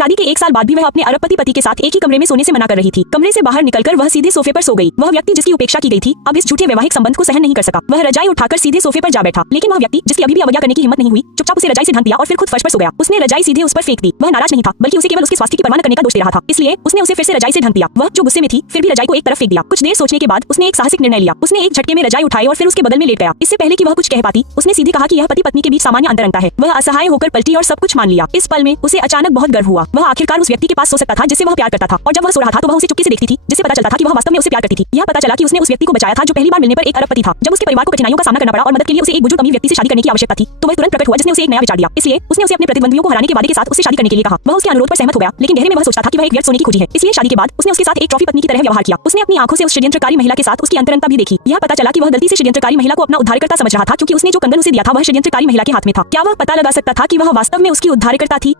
शादी के 1 साल बाद भी वह अपने अरबपति पति के साथ एक ही कमरे में सोने से मना कर रही थी। कमरे से बाहर निकलकर वह सीधे सोफे पर सो गई। वह व्यक्ति जिसकी उपेक्षा की गई थी अब इस झूठे वैवाहिक संबंध को सहन नहीं कर सका। वह रजाई उठाकर सीधे सोफे पर जा बैठा, लेकिन वह व्यक्ति जिसकी अभी भी अवज्ञा करने की हिम्मत नहीं हुई, चुपचाप उसे रजाई से ढक दिया और फिर खुद फर्श पर सो गया। उसने रजाई सीधे उस पर फेंक दी। वह नाराज नहीं था, बल्कि उसे केवल उसके स्वास्थ्य की परवाह न करने का दोष दे रहा था, इसलिए उसने उसे फिर से रजाई से ढक दिया। वह जो गुस्से में थी फिर भी रजाई को एक तरफ फेंक दिया। कुछ देर सोचने के बाद उसने एक साहसिक निर्णय लिया। उसने एक झटके में रजाई उठाई और फिर उसके बगल में लेट गया। इससे पहले कि वह कुछ कह पाती, उसने सीधे कहा कि यह पति पत्नी के बीच सामान्य अंतरंगता है। वह असहाय होकर पलटी और सब कुछ मान लिया। इस पल में उसे अचानक बहुत गर्व हुआ। वह आखिरकार उस व्यक्ति के पास सो सकता था जिससे वह प्यार करता था, और जब वह सो रहा था तो वह उसे चुपके से देखती थी, जिससे पता चलता था कि वह वास्तव में उसे प्यार करती थी। यह पता चला कि उसने उस व्यक्ति को बचाया था जो पहली बार मिलने पर एक अरबपति था। जब उसके परिवार को कठिनाइयों का सामना करना पड़ा और मदद के लिए उसे एक बुजुर्ग अमीर व्यक्ति से शादी करने की आवश्यकता थी, तो वह तुरंत प्रकट हुआ जिसने उसे एक नया विचार दिया। इसलिए उसने उसे अपने प्रतिद्वंदियों को हराने के वादे के साथ उससे शादी करने के लिए कहा। वह उसके अनुरोध पर सहमत हो गया, लेकिन गहरे में वह सोचता था कि वह एक व्यर्थ सोने की खोजी है। इसलिए शादी के बाद उसने उसके साथ एक ट्रॉफी पत्नी की तरह व्यवहार किया। उसने अपनी आंखों से उस षड्यंत्रकारी महिला के साथ उसकी अंतरंगता भी देखी। यह पता चला कि वह गलती से षड्यंत्रकारी महिला को अपना उद्धारकर्ता समझ रहा था, क्योंकि उसने जो कंगन उसे दिया था वह षड्यंत्रकारी महिला के हाथ में था। क्या वह पता लगा सकता था कि वह वास्तव में उसकी उद्धारकर्ता थी?